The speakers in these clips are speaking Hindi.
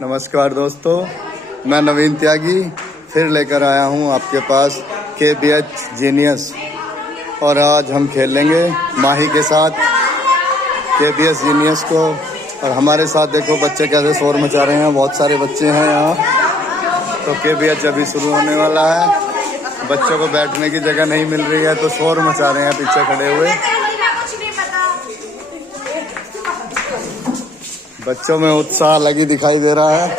नमस्कार दोस्तों, मैं नवीन त्यागी फिर लेकर आया हूं आपके पास KBH जीनियस। और आज हम खेलेंगे माही के साथ KBH जीनियस को। और हमारे साथ देखो बच्चे कैसे शोर मचा रहे हैं, बहुत सारे बच्चे हैं यहाँ। तो KBH अभी शुरू होने वाला है। बच्चों को बैठने की जगह नहीं मिल रही है तो शोर मचा रहे हैं पीछे खड़े हुए। बच्चों में उत्साह लगी दिखाई दे रहा है।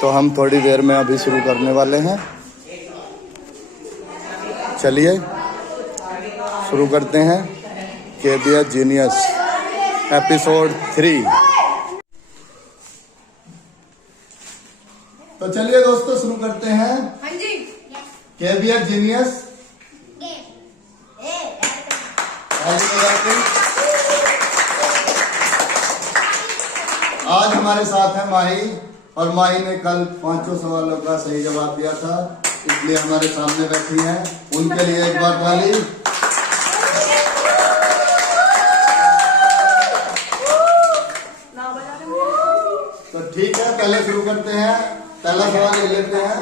तो हम थोड़ी देर में अभी शुरू करने वाले हैं। चलिए शुरू करते हैं KBH जीनियस एपिसोड 3। तो चलिए दोस्तों शुरू करते हैं KBH जीनियस। आज हमारे साथ है माही, और माही ने कल 5 सवालों का सही जवाब दिया था, इसलिए हमारे सामने बैठी हैं। उनके लिए एक बार ताली। तो ठीक है, पहले शुरू करते हैं। पहला सवाल ले लेते हैं।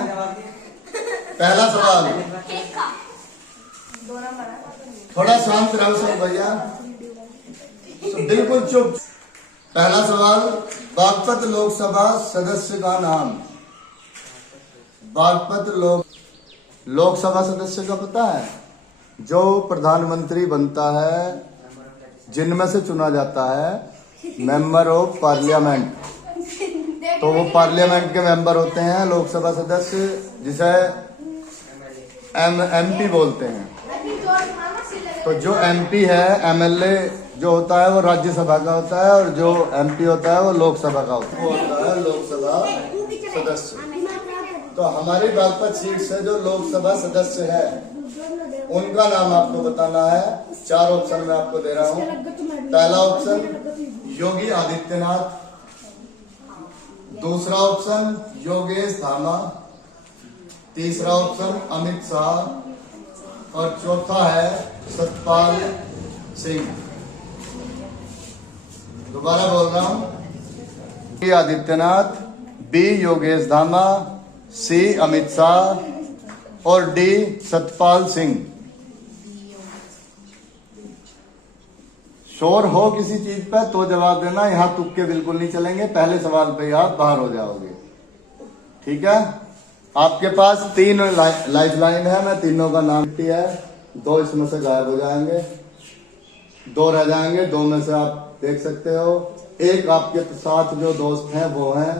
पहला सवाल, थोड़ा शांत रहो सब भैया, बिल्कुल चुप। पहला सवाल, बागपत लोकसभा सदस्य का नाम। बागपत लोकसभा सदस्य का पता है? जो प्रधानमंत्री बनता है, जिनमें से चुना जाता है मेंबर ऑफ पार्लियामेंट। तो वो पार्लियामेंट के मेंबर होते हैं लोकसभा सदस्य, जिसे MP बोलते हैं। तो जो MP है, MLA जो होता है वो राज्यसभा का होता है, और जो MP होता है वो लोकसभा का होता है। वो होता है लोकसभा सदस्य। तो हमारी बागपत सीट से जो लोकसभा सदस्य है उनका नाम आपको बताना है। 4 ऑप्शन मैं आपको दे रहा हूँ। पहला ऑप्शन योगी आदित्यनाथ, दूसरा ऑप्शन योगेश धामा, तीसरा ऑप्शन अमित शाह, और चौथा है सतपाल सिंह। दोबारा बोल रहा हूं, योगी आदित्यनाथ, B योगेश धामा, C अमित शाह, और D सतपाल सिंह। शोर हो किसी चीज पे तो जवाब देना, यहां तुक्के बिल्कुल नहीं चलेंगे। पहले सवाल पे आप बाहर हो जाओगे, ठीक है? आपके पास 3 लाइफ लाइन है। मैं तीनों का नाम है। 2 इसमें से गायब हो जाएंगे, 2 रह जाएंगे। 2 में से आप देख सकते हो। एक आपके साथ जो दोस्त हैं वो हैं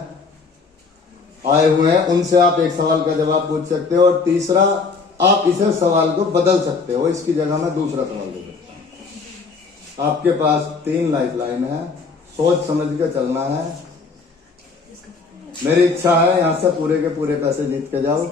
आए हुए हैं, उनसे आप एक सवाल का जवाब पूछ सकते हो। और तीसरा, आप इसे सवाल को बदल सकते हो, इसकी जगह में दूसरा सवाल दे सकता हूं। आपके पास 3 लाइफ लाइन है, सोच समझ के चलना है। मेरी इच्छा है यहां से पूरे के पूरे पैसे जीत के जाओ।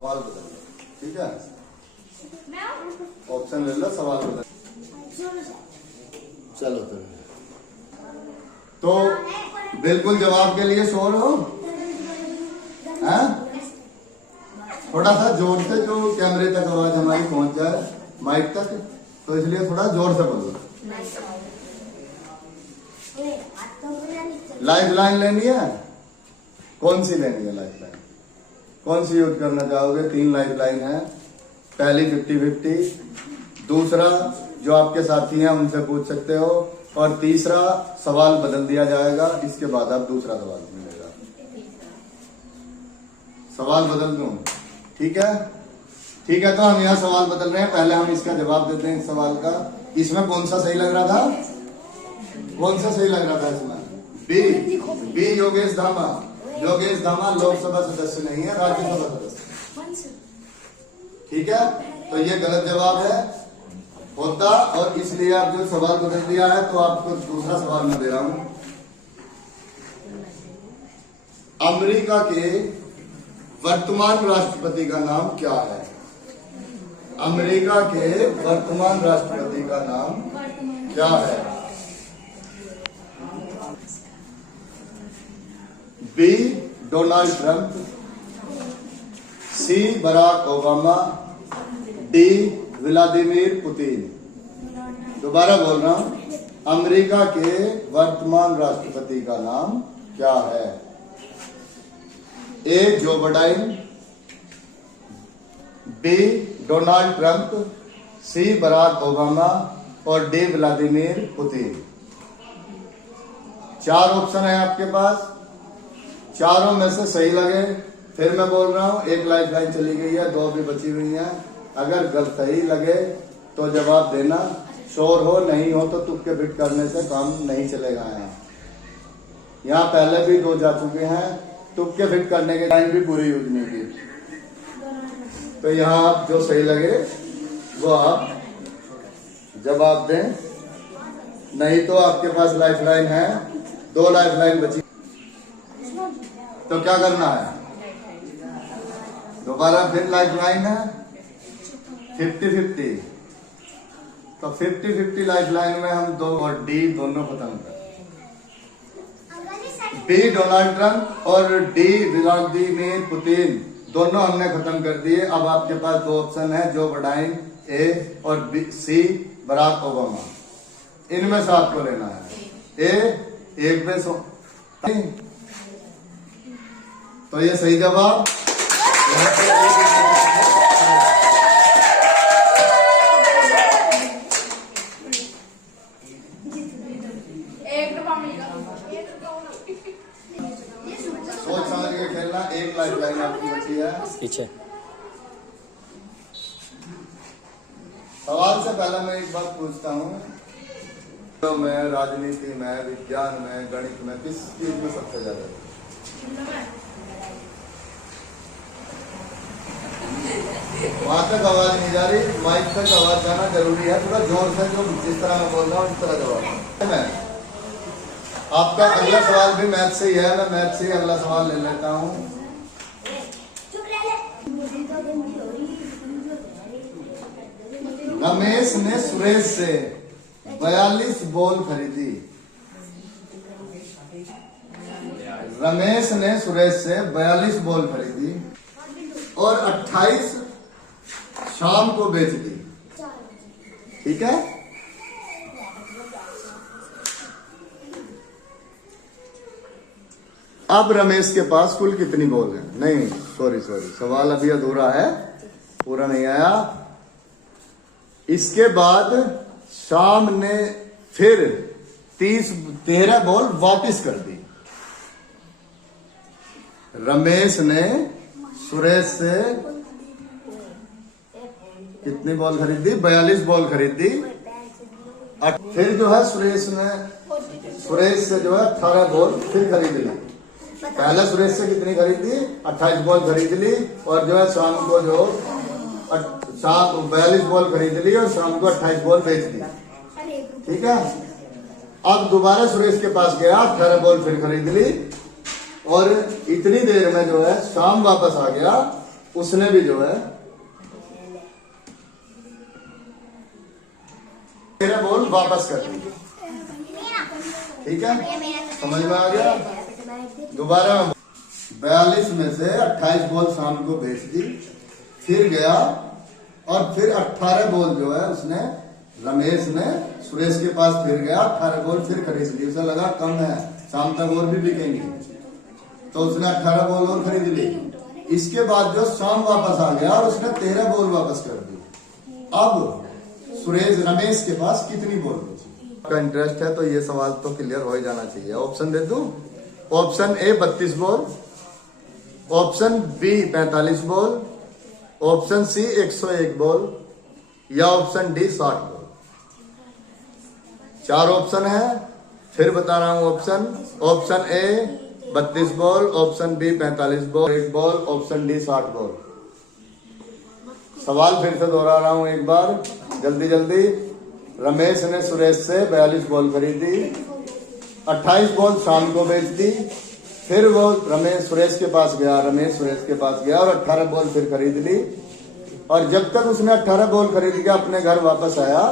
सवाल बदल, ठीक है? ऑप्शन ले लो, सवाल बदल। चलो तो बिल्कुल जवाब के लिए शोर हो, हैं? थोड़ा सा जोर से, जो कैमरे तक आवाज हमारी पहुंच जाए, माइक तक, तो इसलिए थोड़ा जोर से बोलो। लाइफ लाइन लेनी है? कौन सी लेनी है लाइफ लाइन? कौन सी यूज करना चाहोगे? 3 लाइफ लाइन है। पहली 50-50, दूसरा जो आपके साथी हैं उनसे पूछ सकते हो, और तीसरा सवाल बदल दिया जाएगा। इसके बाद आप दूसरा सवाल मिलेगा। सवाल बदल दूं, ठीक है? ठीक है, तो हम यहाँ सवाल बदल रहे हैं। पहले हम इसका जवाब देते हैं इस सवाल का। इसमें कौन सा सही लग रहा था? कौन सा सही लग रहा था इसमें? बी योगेश धामा। योगेश धामा लोकसभा सदस्य नहीं है, राज्यसभा सदस्य। ठीक है, तो ये गलत जवाब है होता, और इसलिए आप जो सवाल बदल दिया है तो आपको दूसरा सवाल मैं दे रहा हूं। अमेरिका के वर्तमान राष्ट्रपति का नाम क्या है? अमेरिका के वर्तमान राष्ट्रपति का नाम क्या है? B. Donald Trump, C. Barack Obama, D. Vladimir Putin. दोबारा बोल रहा हूं, अमेरिका के वर्तमान राष्ट्रपति का नाम क्या है? A. Joe Biden, B. Donald Trump, C. Barack Obama और डी. Vladimir Putin. 4 ऑप्शन है आपके पास, चारों में से सही लगे फिर मैं बोल रहा हूं, एक लाइफ लाइन चली गई है, 2 भी बची हुई हैं। अगर गलत सही लगे तो जवाब देना, श्योर हो नहीं हो तो तुक्के फिट करने से काम नहीं चलेगा। यहाँ पहले भी 2 जा चुके हैं, तुक्के फिट करने के टाइम भी पूरी यूज नहीं की। तो यहाँ आप जो सही लगे वो आप जवाब दें, नहीं तो आपके पास लाइफ लाइन है, 2 लाइफ लाइन बची। तो क्या करना है? दोबारा फिर लाइफ लाइन है 50-50। तो 50-50 लाइफ लाइन में हम 2 और डी दोनों खत्म कर, बी. डोनाल्ड ट्रंप और डी. व्लादिमीर पुतिन दोनों हमने खत्म कर दिए। अब आपके पास 2 ऑप्शन है, जो बाइडेन ए और बी, सी. Barack Obama. इनमें से आपको लेना है ए. एक में तो ये सही जवाब। सोच समझ के खेलना। एक लाइफ लाइन आपकी बची है पीछे। सवाल से पहले मैं एक बात पूछता हूँ, तो मैं राजनीति में, विज्ञान में, गणित में किस चीज में सबसे ज्यादा? वहां तक आवाज नहीं जा रही, माइक तक आवाज जाना जरूरी है। थोड़ा जोर से, जो जिस तरह मैं बोल रहा हूँ उस तरह जवाब। मैं आपका अगला सवाल भी मैथ से ही है, मैं मैथ से ही अगला सवाल ले लेता हूँ। रमेश ने सुरेश से 42 बॉल खरीदी। रमेश ने सुरेश से 42 बॉल खरीदी और 28 शाम को बेच दी। ठीक है? अब रमेश के पास कुल कितनी बॉल है? नहीं, सॉरी, सवाल अभी अधूरा है, पूरा नहीं आया। इसके बाद शाम ने फिर 13 बॉल वापस कर दी। रमेश ने सुरेश से कितनी बॉल खरीदी? 42 बॉल खरीदी। फिर जो है सुरेश से जो है 18 बॉल फिर खरीद ली। पहले सुरेश से कितनी खरीदी? 28 बॉल खरीद ली और जो है शाम को 42 बॉल खरीद ली और शाम को 28 बॉल बेच दी। ठीक है? अब दोबारा सुरेश के पास गया, 18 बॉल फिर खरीद ली और इतनी देर में जो है शाम वापस आ गया, उसने भी जो है 13 बॉल वापस कर दी। ठीक है? समझ में आ गया? दोबारा 42 में से 28 बॉल शाम को बेच दी, फिर गया और फिर 18 बॉल जो है उसने, रमेश ने सुरेश के पास फिर गया, 18 बॉल फिर खरीद ली। उसे लगा कम है, शाम तक और भी बिकेंगी, तो उसने 18 बॉल और खरीद ली। इसके बाद जो शाम वापस आ गया और उसने 13 बॉल वापस कर दी। अब रमेश के पास कितनी बॉल बची? आपका इंटरेस्ट है तो ये सवाल तो क्लियर हो ही जाना चाहिए। ऑप्शन दे दूं? Option A 32 ball, option B 45 ball, option C 101 ball या ऑप्शन डी 60 बॉल। 4 ऑप्शन है, फिर बता रहा हूं option. Option A 32 ball, option B 45 ball, 1 ball, option D 60 ball. सवाल फिर से दोहरा रहा हूं एक बार, जल्दी। रमेश ने सुरेश से 42 बॉल खरीदी, 28 बॉल शाम को बेच दी, फिर वो सुरेश के पास गया और 18 बॉल फिर खरीद ली। और जब तक उसने 18 बॉल खरीद के अपने घर वापस आया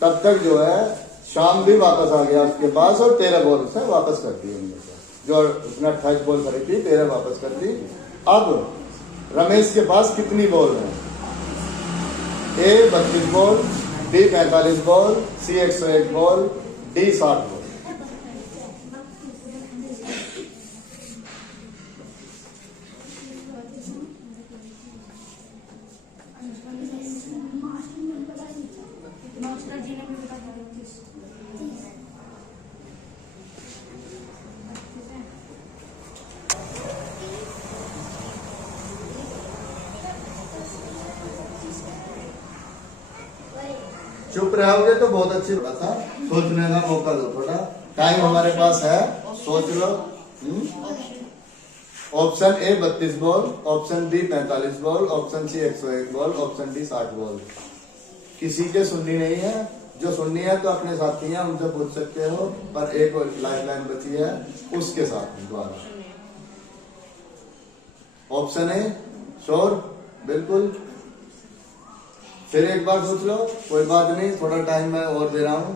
तब तक जो है शाम भी वापस आ गया उसके पास और 13 बॉल उसने वापस कर दी उनके पास। जो उसने 28 बॉल खरीदी 13 वापस कर दी। अब रमेश के पास कितनी बॉल है? ए 32 बॉल, बी 45 बॉल, सी 101 बॉल, डी 60 बॉल। चुप रहोगे तो बहुत अच्छी बात है, सोचने का मौका दो थोड़ा, टाइम हमारे पास है, सोच लो। Option A 32 ball, option B 45 ball, option C 101 ball, option D 60 ball. किसी के सुननी नहीं है, जो सुननी है तो अपने साथी हैं उनसे पूछ सकते हो, पर एक लाइफ लाइन बची है उसके साथ दोबारा। ऑप्शन ए श्योर, बिल्कुल। फिर एक बार सोच लो, कोई बात नहीं, थोड़ा टाइम मैं और दे रहा हूं।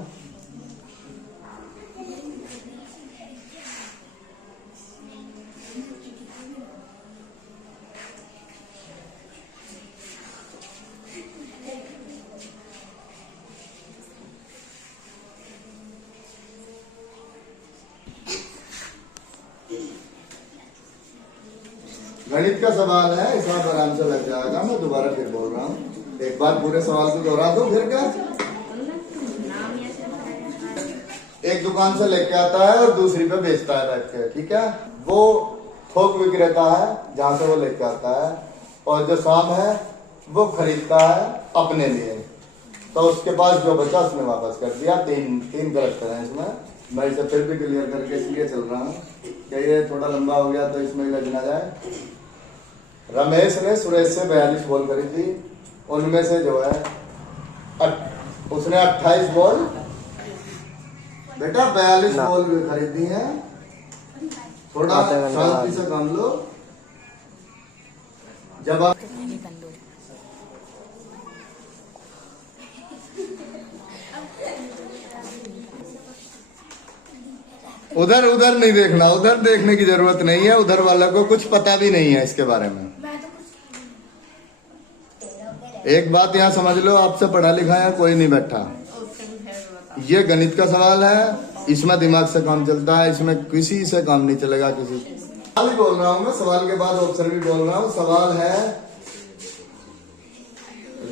गणित का सवाल है, हिसाब आराम से लग जाएगा। मैं दोबारा फिर बोल रहा हूँ, एक बार पूरे सवाल को दोहरा दो फिर क्या। एक दुकान से लेके आता है और दूसरी पे बेचता है बैठ के, ठीक है। वो थोक विक्रेता है जहां से वो लेके आता है, और जो शाम है वो खरीदता है अपने लिए। तो उसके पास जो बचा उसने वापस कर दिया। तीन करेक्टर हैं इसमें। मैं इसे फिर भी क्लियर करके इसलिए चल रहा हूँ कि ये थोड़ा लंबा हो गया तो इसमें लग ना जाए। रमेश ने सुरेश से 42 बॉल खरीदी, उनमें से जो है उसने 28 बॉल, बेटा 42 बॉल खरीदी है। थोड़ा शांति से काम लो। जब आप उधर उधर नहीं देखना, उधर देखने की जरूरत नहीं है, उधर वालों को कुछ पता भी नहीं है इसके बारे में। एक बात यहाँ समझ लो, आपसे पढ़ा लिखा है कोई नहीं बैठा। ये गणित का सवाल है, इसमें दिमाग से काम चलता है, इसमें किसी से काम नहीं चलेगा। किसी सवाल ही बोल रहा हूं मैं, सवाल के बाद ऑप्शन भी बोल रहा हूं। सवाल है,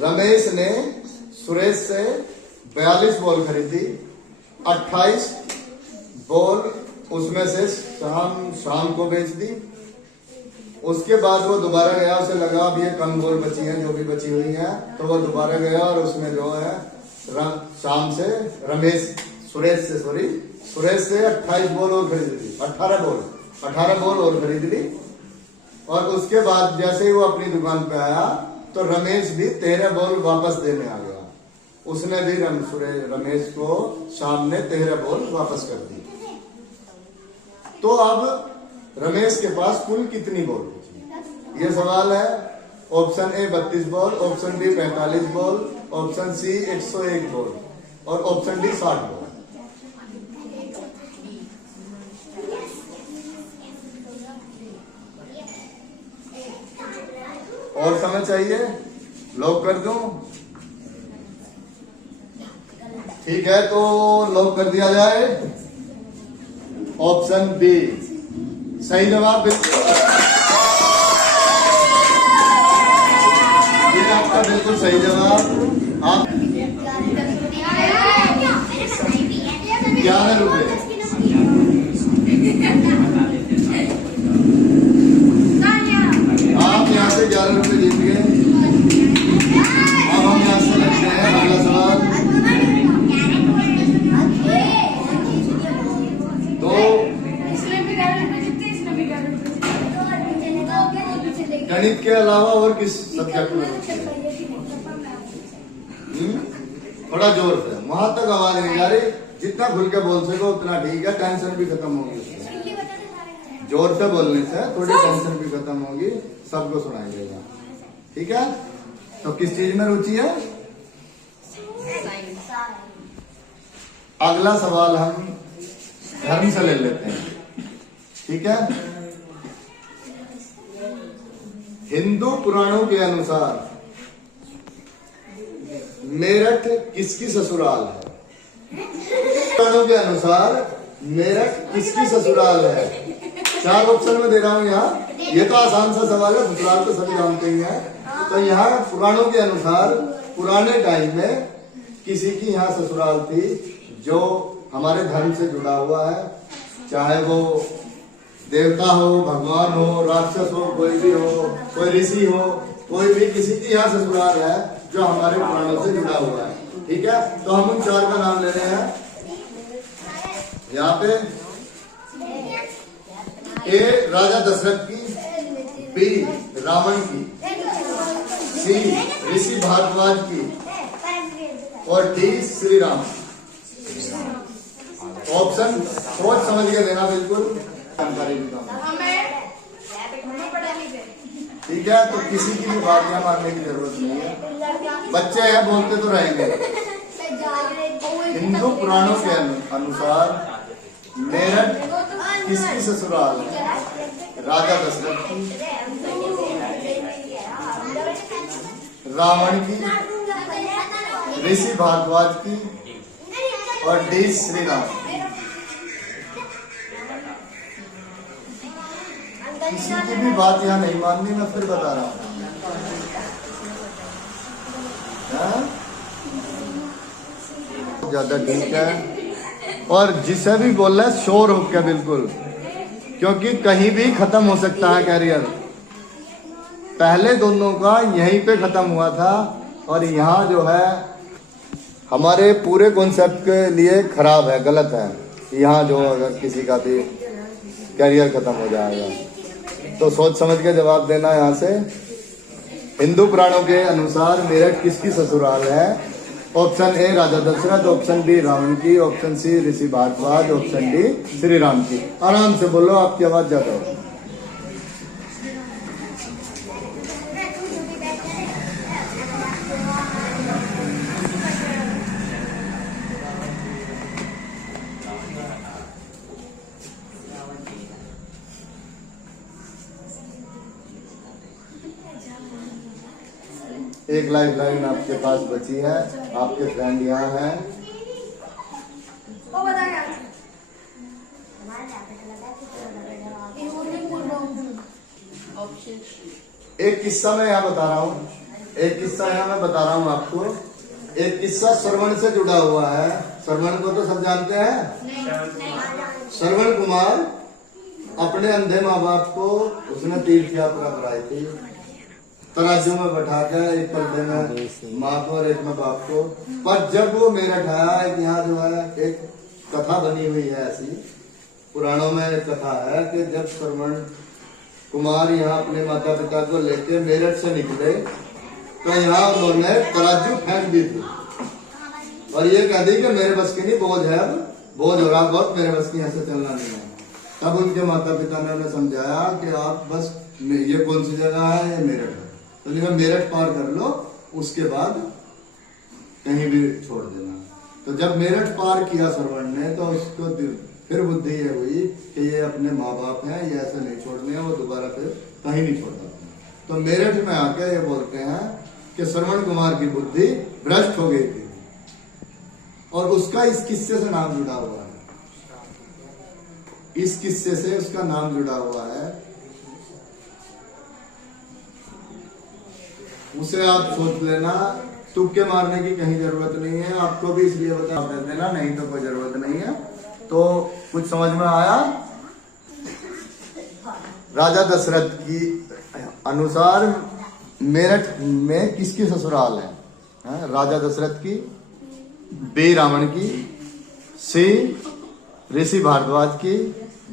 रमेश ने सुरेश से 42 बॉल खरीदी, 28 बॉल उसमें से शाम को बेच दी। उसके बाद वो दोबारा गया, उसे लगा अब ये कम बॉल बची हैं जो भी बची हुई हैं, तो वो दोबारा गया और उसमें जो है शाम से सुरेश से 28 बॉल और खरीद ली, 18 बॉल और खरीद ली। और उसके बाद जैसे ही वो अपनी दुकान पे आया तो रमेश भी 13 बॉल वापस देने आ गया। उसने भी रमेश को शाम ने 13 बॉल वापस कर दी। तो अब रमेश के पास कुल कितनी बॉल बची, ये सवाल है। Option A 32 ball, option B 45 ball, option C 101 ball और ऑप्शन डी 60 बॉल। और समय चाहिए? लॉक कर दूं? ठीक है, तो लॉक कर दिया जाए। ऑप्शन बी सही जवाब, बिल्कुल। ये आपका बिल्कुल सही जवाब। आप 11 रुपए। आप यहाँ से 11 रुपए जीत गए। अब हम यहाँ से लगते हैं अगला सवाल। गणित के अलावा और किस सब्जेक्ट में? थोड़ा जोर से, वहां तक आवाज नहीं जा रही। जितना खुल के बोल सको उतना ठीक है, टेंशन भी खत्म होगी उससे। जोर से बोलने से थोड़ी टेंशन भी खत्म होगी, सबको सुनाई देगा। ठीक है। तो किस चीज में रुचि है? अगला सवाल हम धर्म से ले लेते हैं, ठीक है। हिंदू पुराणों के अनुसार मेरठ किसकी ससुराल है? पुराणों के अनुसार मेरठ किसकी ससुराल है? 4 ऑप्शन में दे रहा हूं यहाँ। ये तो आसान सा सवाल है, ससुराल तो सभी जानते ही हैं। तो यहाँ पुराणों के अनुसार पुराने टाइम में किसी की यहाँ ससुराल थी जो हमारे धर्म से जुड़ा हुआ है, चाहे वो देवता हो, भगवान हो, राक्षस हो, कोई भी हो, कोई ऋषि हो, कोई भी, किसी की यहाँ ससुराल है जो हमारे पुराणों से जुड़ा हुआ है, ठीक है। तो हम उन 4 का नाम ले रहे हैं यहाँ पे। ए राजा दशरथ की, बी रावण की, सी ऋषि भारद्वाज की और डी श्री राम। ऑप्शन सोच समझ के देना, बिल्कुल जानकारी भी कम, ठीक है। तो किसी की भी बात यहाँ मानने की जरूरत नहीं है, बच्चे हैं बोलते तो रहेंगे। हिंदू पुराणों के अनुसार मेरठ किसकी ससुराल है? राजा दशरथ की, रावण की, ऋषि भारद्वाज की और डी श्री राम। किसी की भी बात यहाँ नहीं माननी, मैं फिर बता रहा हूँ। ज्यादा ठीक है। और जिसे भी बोलना है श्योर हो क्या, बिल्कुल, क्योंकि कहीं भी खत्म हो सकता है कैरियर। पहले दोनों का यहीं पे खत्म हुआ था और यहाँ जो है हमारे पूरे कॉन्सेप्ट के लिए खराब है, गलत है। यहाँ जो अगर किसी का भी कैरियर खत्म हो जाएगा तो सोच समझ के जवाब देना। यहाँ से हिंदू पुराणों के अनुसार मेरठ किसकी ससुराल है? Option A Raja Dashrath, option B Ravan की, option C Rishi Bhardwaj, option D Shri Ram की। आराम से बोलो, आपकी आवाज ज्यादा हो। एक लाइफ लाइन आपके पास बची है, आपके फ्रेंड यहाँ हैं। एक किस्सा मैं यहाँ बता रहा हूँ, एक किस्सा यहाँ मैं बता रहा हूँ आपको। एक किस्सा श्रवण से जुड़ा हुआ है। श्रवण को तो सब जानते हैं। श्रवण कुमार अपने अंधे माँ बाप को उसने तीर्थ यात्रा कराई थी, तराजू में बैठा कर, एक पर्दे में माँ को और एक में बाप को। पर जब वो मेरठ आया, एक यहाँ जो है एक कथा बनी हुई है ऐसी, पुराणों में एक कथा है कि जब श्रवण कुमार यहाँ अपने माता पिता को लेके मेरठ से निकले तो यहाँ उन्होंने तराजू फेंक दी थी और ये कह दी कि मेरे बस की नहीं, बोझ है, अब बोझ हो रहा बहुत, मेरे बस की यहाँ से चलना नहीं है। तब उनके माता पिता ने उन्हें समझाया कि आप बस, ये कौन सी जगह है, ये मेरठ है, तो मेरठ पार कर लो, उसके बाद कहीं भी छोड़ देना। तो जब मेरठ पार किया श्रवण ने तो उसको फिर बुद्धि ये हुई कि ये अपने माँ बाप हैं, ये ऐसे नहीं छोड़ने हैं, वो दोबारा फिर कहीं नहीं छोड़ सकते। तो मेरठ में आके ये बोलते हैं कि श्रवण कुमार की बुद्धि भ्रष्ट हो गई थी और उसका इस किस्से से नाम जुड़ा हुआ है। इस किस्से से उसका नाम जुड़ा हुआ है। उसे आप सोच लेना, तुक्के मारने की कहीं जरूरत नहीं है। आपको भी इसलिए बता देना, नहीं तो कोई जरूरत नहीं है। तो कुछ समझ में आया? राजा दशरथ की अनुसार मेरठ में किसकी ससुराल है? राजा दशरथ की, बी रावण की, सी ऋषि भारद्वाज की,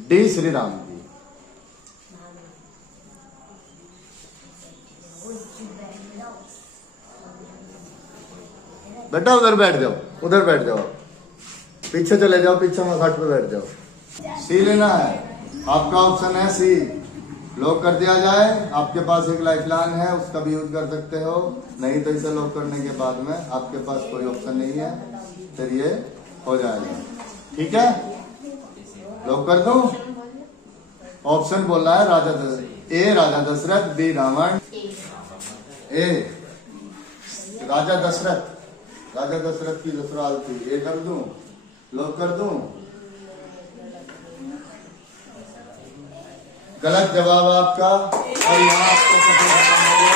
डी श्री राम की। बेटा उधर बैठ जाओ, उधर बैठ जाओ, पीछे चले जाओ, पीछे में खाट पे बैठ जाओ। सी लेना है, आपका ऑप्शन है सी। लॉक कर दिया जाए। आपके पास एक लाइफलाइन है, उसका भी यूज कर सकते हो, नहीं तो इसे लॉक करने के बाद में आपके पास कोई ऑप्शन नहीं है, फिर ये हो जाएगा। ठीक है, लॉक कर दो। ऑप्शन बोल रहा है राजा दशरथ, ए राजा दशरथ, बी रावण, ए राजा दशरथ, राजा दशरथ की ससुराल थी, ए कर दूं, लॉक कर दूं। गलत जवाब आपका, और यहाँ आपको सफल खत्म हो गया।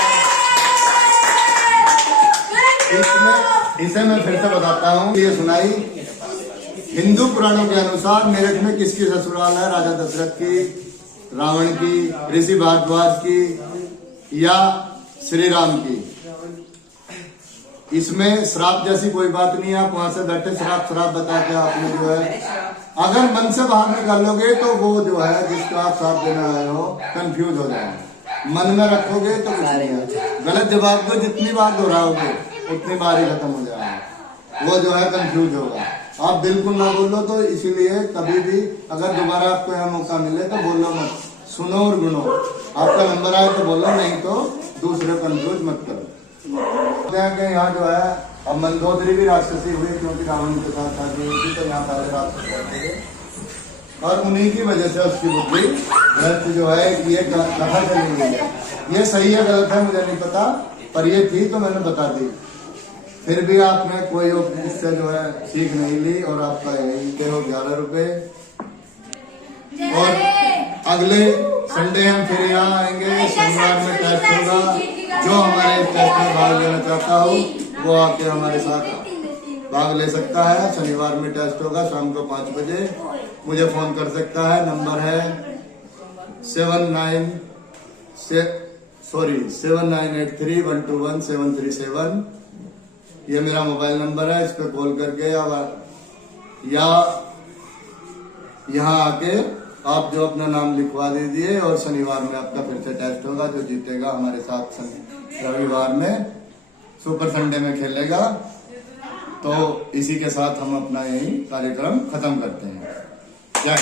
इसमें इसे मैं फिर से बताता हूँ, ये सुनाई। हिंदू पुराणों के अनुसार मेरठ में किसकी ससुराल है? राजा दशरथ की, रावण की, ऋषि भारद्वाज की या श्री राम की। इसमें श्राप जैसी कोई बात नहीं है। आप वहां से बैठे श्राप बता के आपने जो है, अगर मन से बाहर निकालोगे तो वो जो है जिसका आप श्राप देना आए हो कंफ्यूज हो जाएगा। मन में रखोगे तो कुछ नहीं है। गलत जवाब को जितनी बार दोहराओगे उतनी बार ही खत्म हो जाएगा, वो जो है कंफ्यूज होगा। आप बिल्कुल ना बोलो। तो इसीलिए कभी भी अगर दोबारा आपको यहाँ मौका मिले तो बोलो मत, सुनो और गुनो। आपका नंबर आए तो बोलो, नहीं तो दूसरे कंफ्यूज मत करो। यहाँ जो है अब मंदोदरी भी राक्षसी हुई, क्योंकि रावण के साथ शादी हुई थी, तो यहाँ सारे राक्षस रहते थे और उन्हीं की वजह से उसकी बुद्धि भ्रष्ट जो है ये कहा चली गई है। ये सही है गलत है मुझे नहीं पता, पर ये थी तो मैंने बता दी। फिर भी आपने कोई इससे जो है सीख नहीं ली और आपका यही हो 11 रुपए। और अगले संडे हम फिर यहाँ आएंगे, सोमवार में टेस्ट होगा। जो हमारे टेस्ट में भाग लेना चाहता हो वो आके हमारे साथ भाग ले सकता है। शनिवार में टेस्ट होगा शाम को 5 बजे। मुझे फोन कर सकता है, नंबर है 7983121737। ये मेरा मोबाइल नंबर है, इस पे कॉल करके या यहाँ आके आप जो अपना नाम लिखवा दीजिए। और शनिवार में आपका फिर से टेस्ट होगा। जो जीतेगा हमारे साथ रविवार में सुपर संडे में खेलेगा। तो इसी के साथ हम अपना यही कार्यक्रम खत्म करते हैं। जय